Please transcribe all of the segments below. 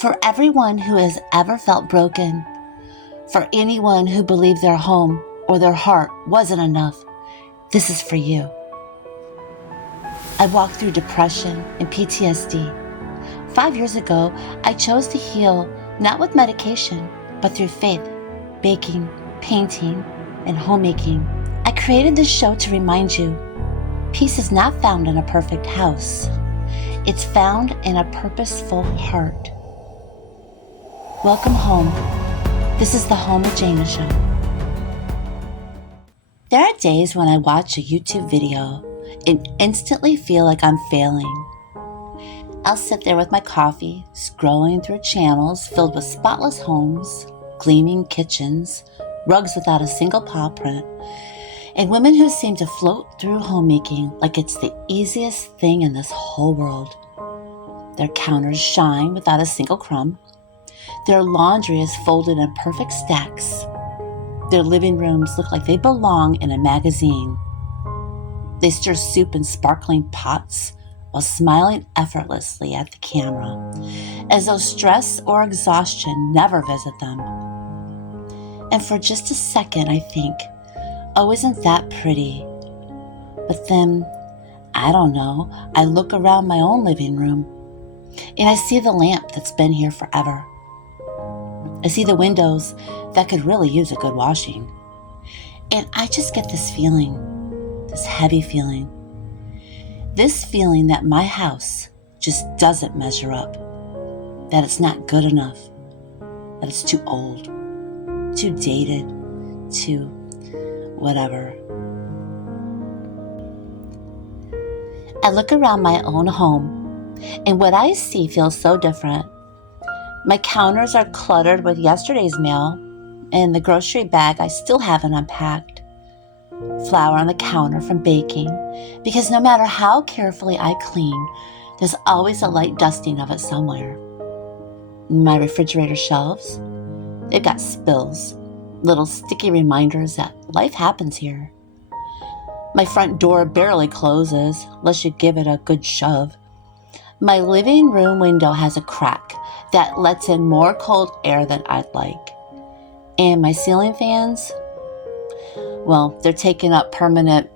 For everyone who has ever felt broken, for anyone who believed their home or their heart wasn't enough, this is for you. I walked through depression and PTSD. 5 years ago, I chose to heal not with medication, but through faith, baking, painting, and homemaking. I created this show to remind you, peace is not found in a perfect house. It's found in a purposeful heart. Welcome home. This is the Home with Jana show. There are days when I watch a YouTube video and instantly feel like I'm failing. I'll sit there with my coffee, scrolling through channels filled with spotless homes, gleaming kitchens, rugs without a single paw print, and women who seem to float through homemaking like it's the easiest thing in this whole world. Their counters shine without a single crumb. Their laundry is folded in perfect stacks. Their living rooms look like they belong in a magazine. They stir soup in sparkling pots while smiling effortlessly at the camera, as though stress or exhaustion never visit them. And for just a second, I think, oh, isn't that pretty? But then, I don't know, I look around my own living room and I see the lamp that's been here forever. I see the windows that could really use a good washing. And I just get this feeling, this heavy feeling. This feeling that my house just doesn't measure up, that it's not good enough, that it's too old, too dated, too whatever. I look around my own home, and what I see feels so different. My counters are cluttered with yesterday's mail, and the grocery bag I still haven't unpacked. Flour on the counter from baking, because no matter how carefully I clean, there's always a light dusting of it somewhere. My refrigerator shelves, they've got spills, little sticky reminders that life happens here. My front door barely closes unless you give it a good shove. My living room window has a crack that lets in more cold air than I'd like. And my ceiling fans, well, they're taking up permanent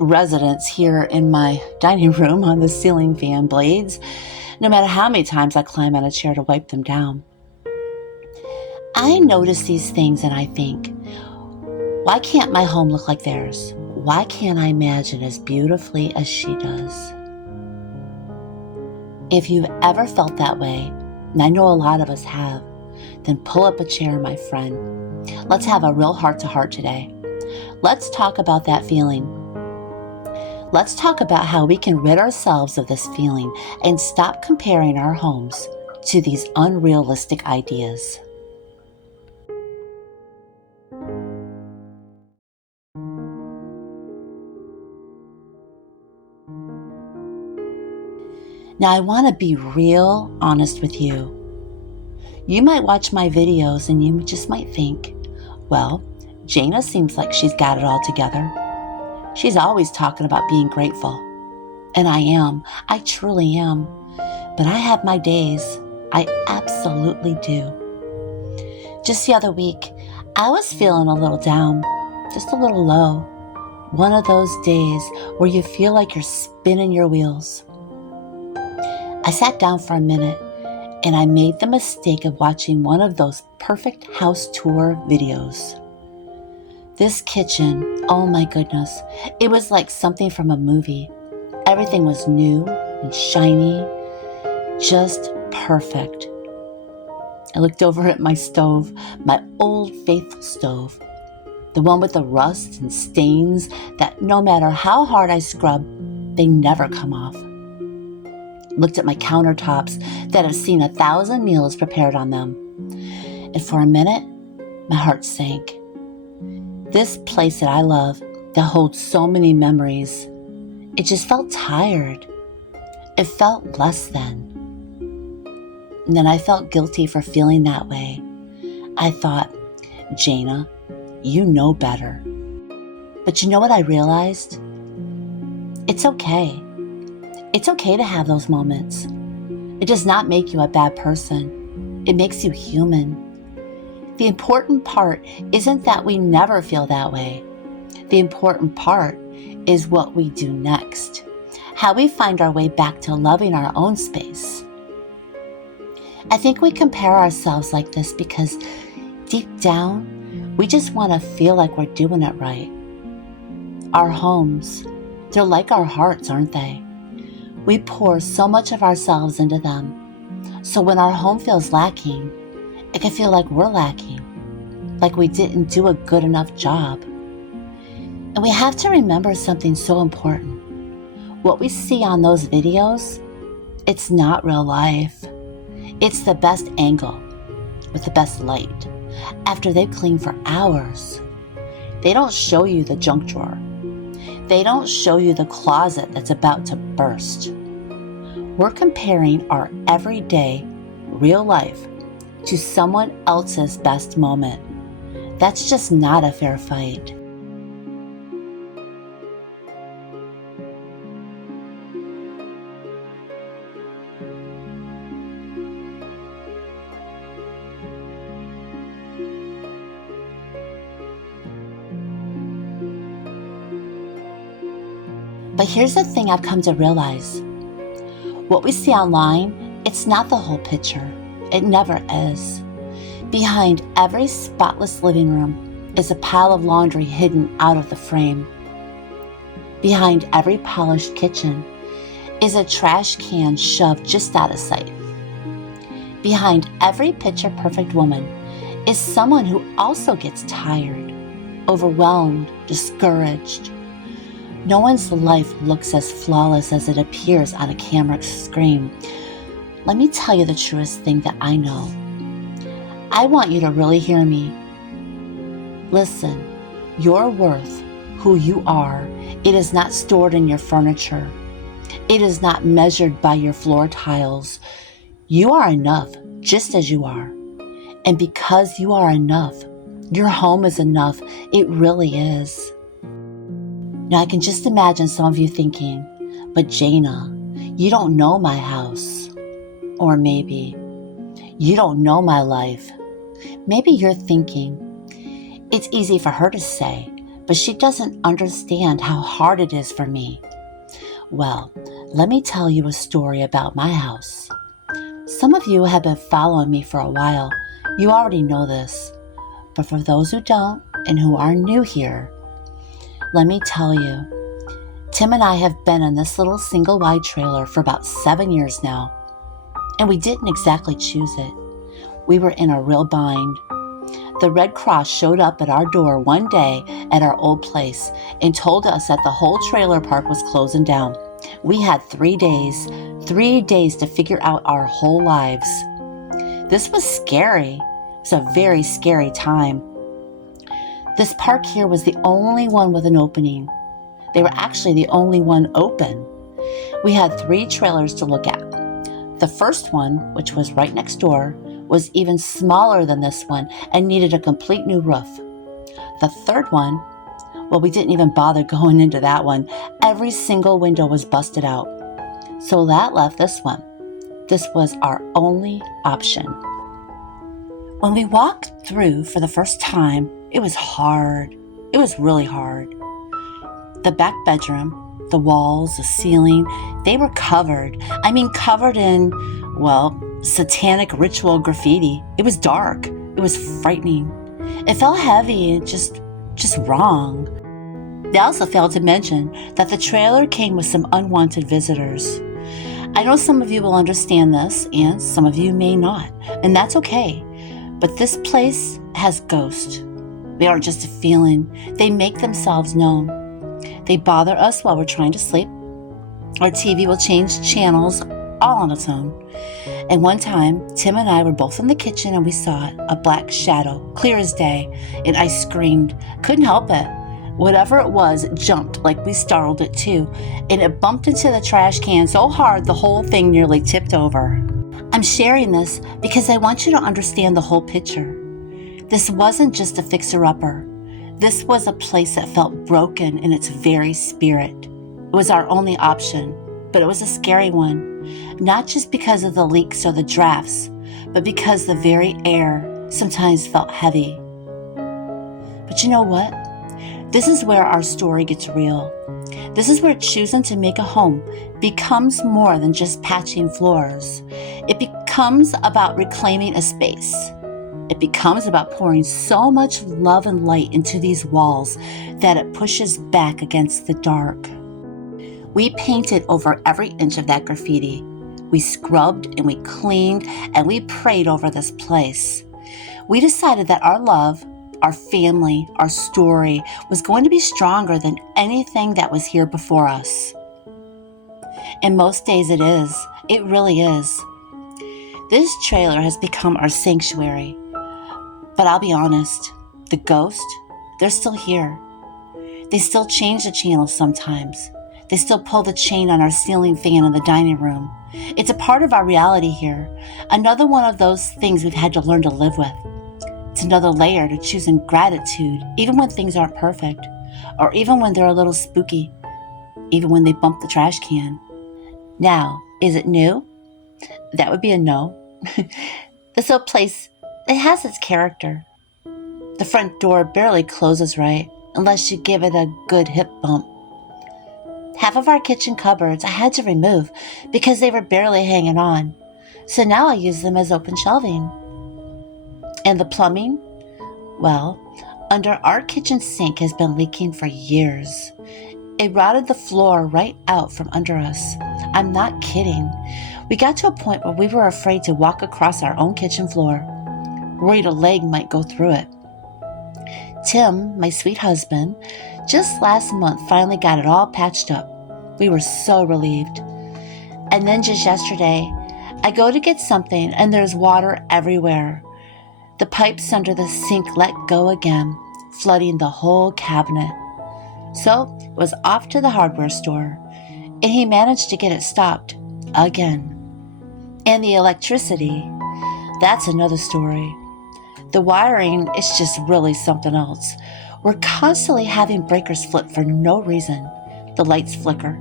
residence here in my dining room on the ceiling fan blades, no matter how many times I climb on a chair to wipe them down. I notice these things and I think, why can't my home look like theirs? Why can't I imagine as beautifully as she does? If you've ever felt that way, and I know a lot of us have, then pull up a chair, my friend. Let's have a real heart-to-heart today. Let's talk about that feeling. Let's talk about how we can rid ourselves of this feeling and stop comparing our homes to these unrealistic ideas. Now, I want to be real honest with you. You might watch my videos and you just might think, well, Jana seems like she's got it all together. She's always talking about being grateful. And I am. I truly am. But I have my days. I absolutely do. Just the other week, I was feeling a little down, just a little low. One of those days where you feel like you're spinning your wheels. I sat down for a minute and I made the mistake of watching one of those perfect house tour videos. This kitchen, oh my goodness, it was like something from a movie. Everything was new and shiny, just perfect. I looked over at my stove, my old faithful stove, the one with the rust and stains that no matter how hard I scrub, they never come off. Looked at my countertops that have seen 1,000 meals prepared on them. And for a minute, my heart sank. This place that I love, that holds so many memories, it just felt tired. It felt less than. And then I felt guilty for feeling that way. I thought, Jana, you know better. But you know what I realized? It's okay. It's okay to have those moments. It does not make you a bad person. It makes you human. The important part isn't that we never feel that way. The important part is what we do next, how we find our way back to loving our own space. I think we compare ourselves like this because deep down, we just want to feel like we're doing it right. Our homes, they're like our hearts, aren't they? We pour so much of ourselves into them. So when our home feels lacking, it can feel like we're lacking, like we didn't do a good enough job. And we have to remember something so important. What we see on those videos, it's not real life. It's the best angle with the best light after they've cleaned for hours. They don't show you the junk drawer. They don't show you the closet that's about to burst. We're comparing our everyday, real life to someone else's best moment. That's just not a fair fight. But here's the thing I've come to realize. What we see online, it's not the whole picture. It never is. Behind every spotless living room is a pile of laundry hidden out of the frame. Behind every polished kitchen is a trash can shoved just out of sight. Behind every picture-perfect woman is someone who also gets tired, overwhelmed, discouraged. No one's life looks as flawless as it appears on a camera screen. Let me tell you the truest thing that I know. I want you to really hear me. Listen, your worth, who you are, it is not stored in your furniture. It is not measured by your floor tiles. You are enough, just as you are. And because you are enough, your home is enough. It really is. Now, I can just imagine some of you thinking, but Jana, you don't know my house. Or maybe, you don't know my life. Maybe you're thinking, it's easy for her to say, but she doesn't understand how hard it is for me. Well, let me tell you a story about my house. Some of you have been following me for a while. You already know this. But for those who don't and who are new here, let me tell you, Tim and I have been in this little single wide trailer for about 7 years now. And we didn't exactly choose it. We were in a real bind. The Red Cross showed up at our door one day at our old place and told us that the whole trailer park was closing down. We had 3 days to figure out our whole lives. This was scary. It was a very scary time. This park here was the only one with an opening. They were actually the only one open. We had 3 trailers to look at. The first one, which was right next door, was even smaller than this one and needed a complete new roof. The third one, well, we didn't even bother going into that one. Every single window was busted out. So that left this one. This was our only option. When we walked through for the first time, it was hard. It was really hard. The back bedroom, the walls, the ceiling, they were covered. I mean, covered in, well, satanic ritual graffiti. It was dark. It was frightening. It felt heavy and just wrong. They also failed to mention that the trailer came with some unwanted visitors. I know some of you will understand this, and some of you may not, and that's okay. But this place has ghosts. They aren't just a feeling. They make themselves known. They bother us while we're trying to sleep. Our TV will change channels all on its own. And one time, Tim and I were both in the kitchen and we saw a black shadow, clear as day, and I screamed. Couldn't help it. Whatever it was, it jumped like we startled it too, and it bumped into the trash can so hard the whole thing nearly tipped over. I'm sharing this because I want you to understand the whole picture. This wasn't just a fixer-upper. This was a place that felt broken in its very spirit. It was our only option, but it was a scary one. Not just because of the leaks or the drafts, but because the very air sometimes felt heavy. But you know what? This is where our story gets real. This is where choosing to make a home becomes more than just patching floors. It becomes about reclaiming a space. It becomes about pouring so much love and light into these walls that it pushes back against the dark. We painted over every inch of that graffiti. We scrubbed and we cleaned and we prayed over this place. We decided that our love, our family, our story was going to be stronger than anything that was here before us. And most days it is. It really is. This trailer has become our sanctuary. But I'll be honest, the ghosts, they're still here. They still change the channel sometimes. They still pull the chain on our ceiling fan in the dining room. It's a part of our reality here. Another one of those things we've had to learn to live with. It's another layer to choosing gratitude, even when things aren't perfect, or even when they're a little spooky, even when they bump the trash can. Now, is it new? That would be a no. This old place, it has its character. The front door barely closes right, unless you give it a good hip bump. Half of our kitchen cupboards I had to remove because they were barely hanging on, so now I use them as open shelving. And the plumbing? Well, under our kitchen sink has been leaking for years. It rotted the floor right out from under us. I'm not kidding. We got to a point where we were afraid to walk across our own kitchen floor, worried a leg might go through it. Tim, my sweet husband, just last month finally got it all patched up. We were so relieved. And then just yesterday, I go to get something and there's water everywhere. The pipes under the sink let go again, flooding the whole cabinet. So it was off to the hardware store, and he managed to get it stopped again. And the electricity, that's another story. The wiring is just really something else. We're constantly having breakers flip for no reason. The lights flicker.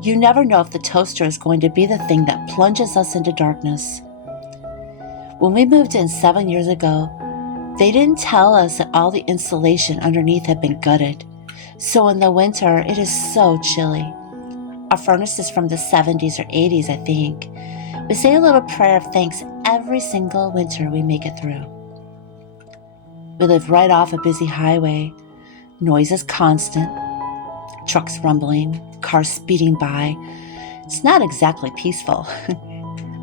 You never know if the toaster is going to be the thing that plunges us into darkness. When we moved in 7 years ago, they didn't tell us that all the insulation underneath had been gutted. So in the winter, it is so chilly. Our furnace is from the 70s or 80s, I think. We say a little prayer of thanks every single winter we make it through. We live right off a busy highway. Noise is constant. Trucks rumbling, cars speeding by. It's not exactly peaceful.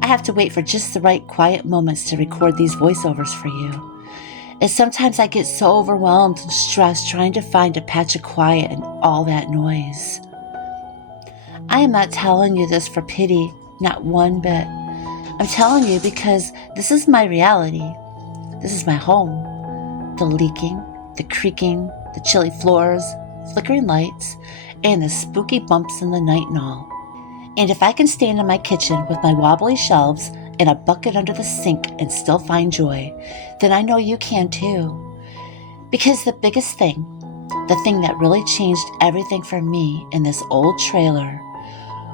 I have to wait for just the right quiet moments to record these voiceovers for you. And sometimes I get so overwhelmed and stressed trying to find a patch of quiet in all that noise. I am not telling you this for pity, not one bit. I'm telling you because this is my reality. This is my home. The leaking, the creaking, the chilly floors, flickering lights, and the spooky bumps in the night and all. And if I can stand in my kitchen with my wobbly shelves and a bucket under the sink and still find joy, then I know you can too. Because the biggest thing, the thing that really changed everything for me in this old trailer,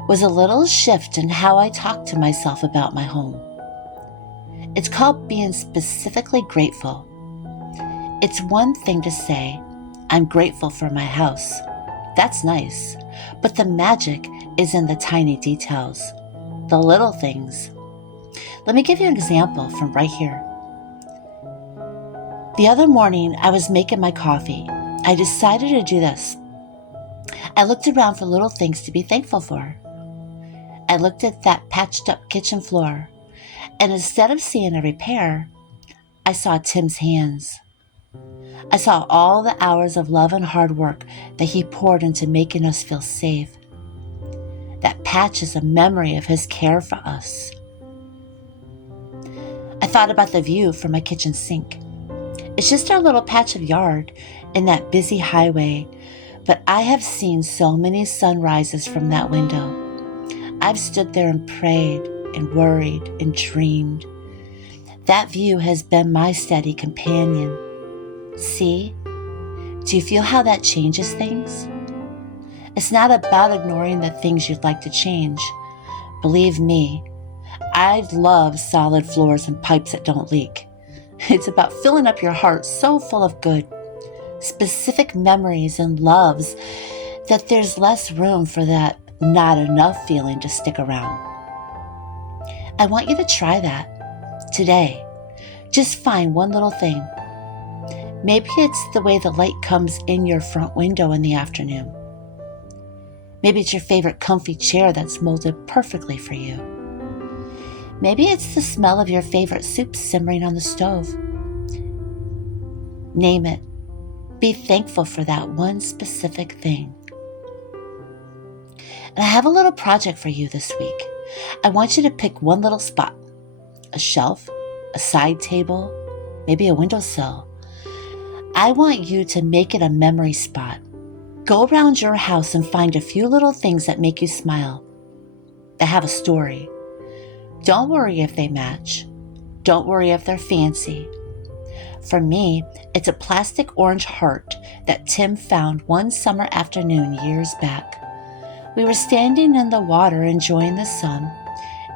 was a little shift in how I talk to myself about my home. It's called being specifically grateful. It's one thing to say, I'm grateful for my house. That's nice, but the magic is in the tiny details, the little things. Let me give you an example from right here. The other morning, I was making my coffee. I decided to do this. I looked around for little things to be thankful for. I looked at that patched up kitchen floor, and instead of seeing a repair, I saw Tim's hands. I saw all the hours of love and hard work that he poured into making us feel safe. That patch is a memory of his care for us. I thought about the view from my kitchen sink. It's just our little patch of yard in that busy highway, but I have seen so many sunrises from that window. I've stood there and prayed and worried and dreamed. That view has been my steady companion. See? Do you feel how that changes things? It's not about ignoring the things you'd like to change. Believe me, I love solid floors and pipes that don't leak. It's about filling up your heart so full of good, specific memories and loves that there's less room for that not enough feeling to stick around. I want you to try that today. Just find one little thing. Maybe it's the way the light comes in your front window in the afternoon. Maybe it's your favorite comfy chair that's molded perfectly for you. Maybe it's the smell of your favorite soup simmering on the stove. Name it. Be thankful for that one specific thing. And I have a little project for you this week. I want you to pick one little spot, a shelf, a side table, maybe a windowsill. I want you to make it a memory spot. Go around your house and find a few little things that make you smile, that have a story. Don't worry if they match. Don't worry if they're fancy. For me, it's a plastic orange heart that Tim found one summer afternoon years back. We were standing in the water enjoying the sun,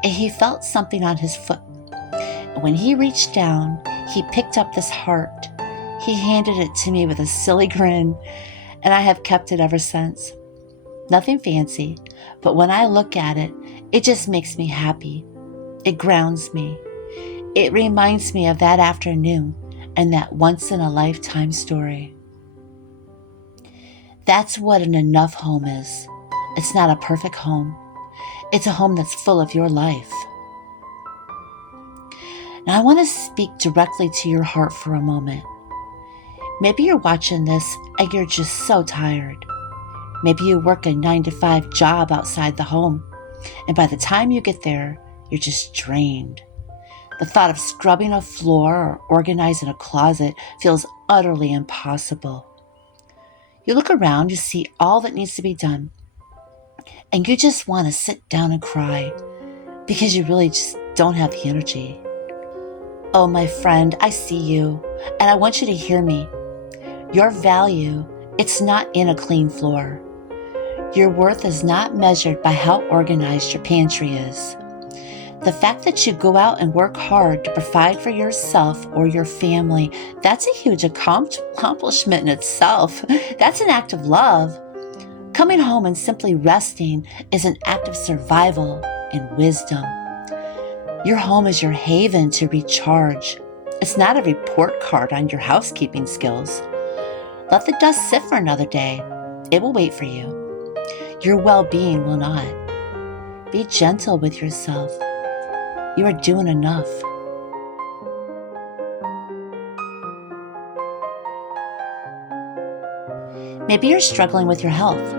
and he felt something on his foot. And when he reached down, he picked up this heart. He handed it to me with a silly grin, and I have kept it ever since. Nothing fancy, but when I look at it, it just makes me happy. It grounds me. It reminds me of that afternoon and that once-in-a-lifetime story. That's what an enough home is. It's not a perfect home. It's a home that's full of your life. Now I want to speak directly to your heart for a moment. Maybe you're watching this and you're just so tired. Maybe you work a 9-to-5 job outside the home, and by the time you get there, you're just drained. The thought of scrubbing a floor or organizing a closet feels utterly impossible. You look around, you see all that needs to be done, and you just want to sit down and cry because you really just don't have the energy. Oh, my friend, I see you, and I want you to hear me. Your value, it's not in a clean floor. Your worth is not measured by how organized your pantry is. The fact that you go out and work hard to provide for yourself or your family, that's a huge accomplishment in itself. That's an act of love. Coming home and simply resting is an act of survival and wisdom. Your home is your haven to recharge. It's not a report card on your housekeeping skills. Let the dust sit for another day. It will wait for you. Your well-being will not. Be gentle with yourself. You are doing enough. Maybe you're struggling with your health.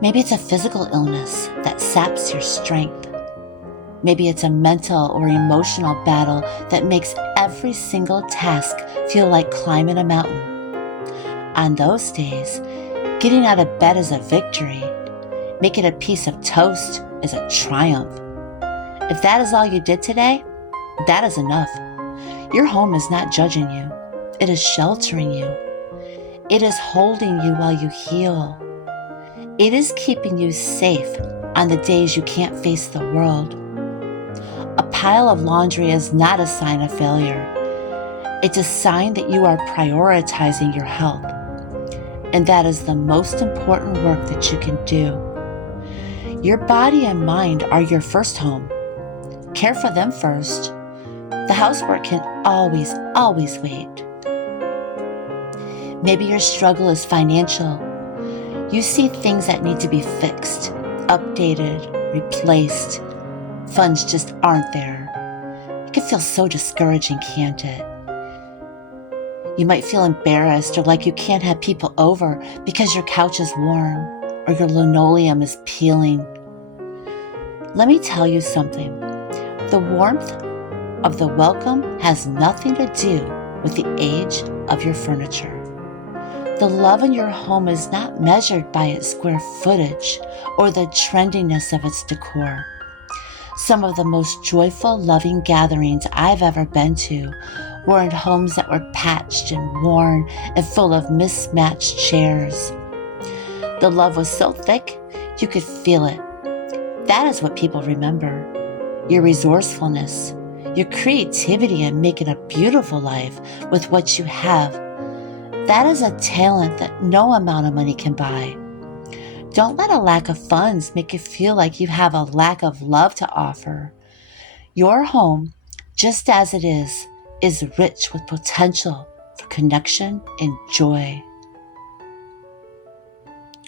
Maybe it's a physical illness that saps your strength. Maybe it's a mental or emotional battle that makes every single task feel like climbing a mountain. On those days, getting out of bed is a victory. Making a piece of toast is a triumph. If that is all you did today, that is enough. Your home is not judging you. It is sheltering you. It is holding you while you heal. It is keeping you safe on the days you can't face the world. A pile of laundry is not a sign of failure. It's a sign that you are prioritizing your health. And that is the most important work that you can do. Your body and mind are your first home. Care for them first. The housework can always wait. Maybe your struggle is financial. You see things that need to be fixed, updated, replaced. Funds just aren't there. It can feel so discouraging, can't it? You might feel embarrassed or like you can't have people over because your couch is worn or your linoleum is peeling. Let me tell you something. The warmth of the welcome has nothing to do with the age of your furniture. The love in your home is not measured by its square footage or the trendiness of its decor. Some of the most joyful, loving gatherings I've ever been to were in homes that were patched and worn and full of mismatched chairs. The love was so thick, you could feel it. That is what people remember. your resourcefulness, your creativity in making a beautiful life with what you have. That is a talent that no amount of money can buy. Don't let a lack of funds make you feel like you have a lack of love to offer. Your home, just as it is rich with potential for connection and joy.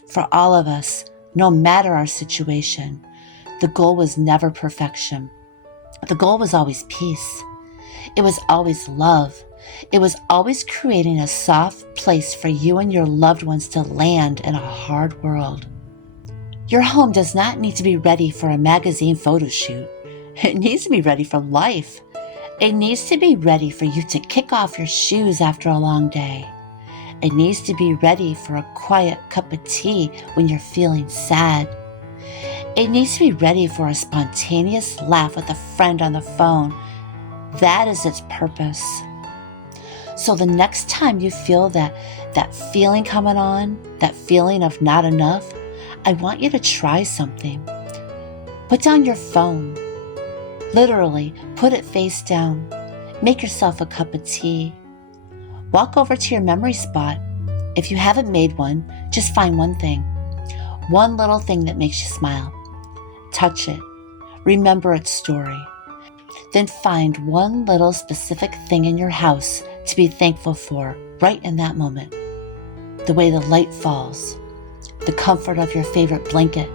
For all of us, no matter our situation, the goal was never perfection. The goal was always peace. It was always love. It was always creating a soft place for you and your loved ones to land in a hard world. Your home does not need to be ready for a magazine photo shoot. It needs to be ready for life. It needs to be ready for you to kick off your shoes after a long day. It needs to be ready for a quiet cup of tea when you're feeling sad. It needs to be ready for a spontaneous laugh with a friend on the phone. That is its purpose. So the next time you feel that feeling coming on, that feeling of not enough, I want you to try something. Put down your phone. Literally, put it face down. Make yourself a cup of tea. Walk over to your memory spot. If you haven't made one, just find one thing. One little thing that makes you smile. Touch it. Remember its story. Then find one little specific thing in your house to be thankful for right in that moment. The way the light falls. The comfort of your favorite blanket.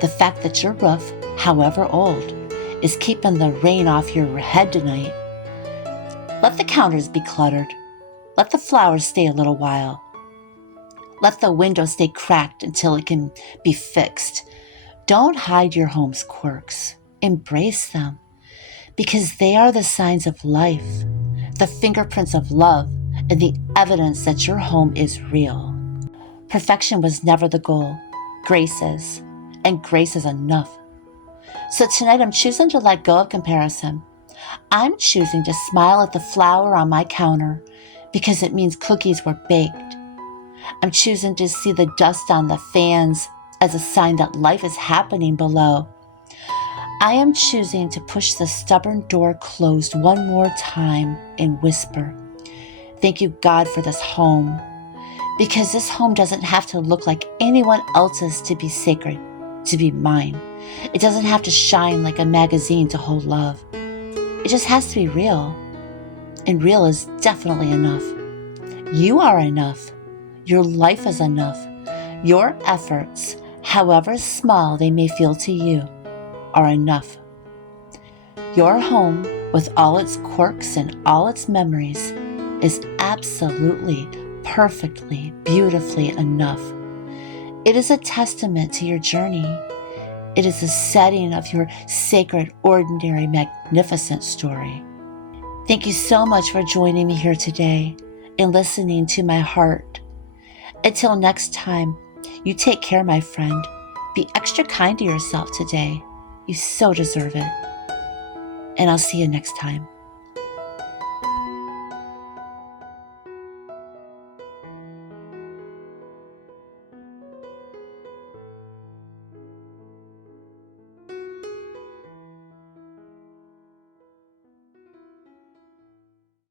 The fact that your roof, however old, is keeping the rain off your head tonight. Let the counters be cluttered. Let the flowers stay a little while. Let the window stay cracked until it can be fixed. Don't hide your home's quirks. Embrace them, because they are the signs of life, the fingerprints of love, and the evidence that your home is real. Perfection was never the goal. Grace is, and grace is enough. So tonight I'm choosing to let go of comparison. I'm choosing to smile at the flower on my counter because it means cookies were baked. I'm choosing to see the dust on the fans as a sign that life is happening below. I am choosing to push the stubborn door closed one more time and whisper, "Thank you, God, for this home," because this home doesn't have to look like anyone else's to be sacred, to be mine. It doesn't have to shine like a magazine to hold love. It just has to be real. And real is definitely enough. You are enough. Your life is enough. Your efforts, however small they may feel to you, are enough. Your home, with all its quirks and all its memories, is absolutely, perfectly, beautifully enough. It is a testament to your journey. It is a setting of your sacred, ordinary, magnificent story. Thank you so much for joining me here today and listening to my heart. Until next time, you take care, my friend. Be extra kind to yourself today. You so deserve it. And I'll see you next time.